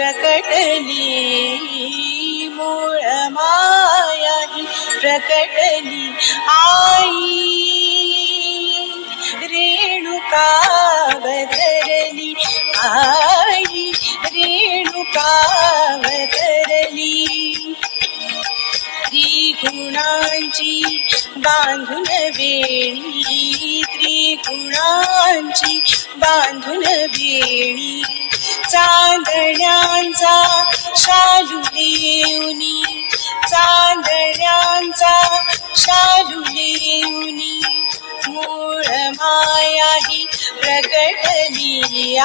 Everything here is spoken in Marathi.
प्रकटली, मूळ माया ही प्रकटली. आई रेणुकावतरली, आई रेणुकावतरली. त्रिगुणांची बांधून वेणी, त्रिगुणांची बांधून वेणी. चांदण्यांचा शालू लेऊनी, चांदण्यांचा शालू लेऊनी. मूळ माया ही प्रकटली.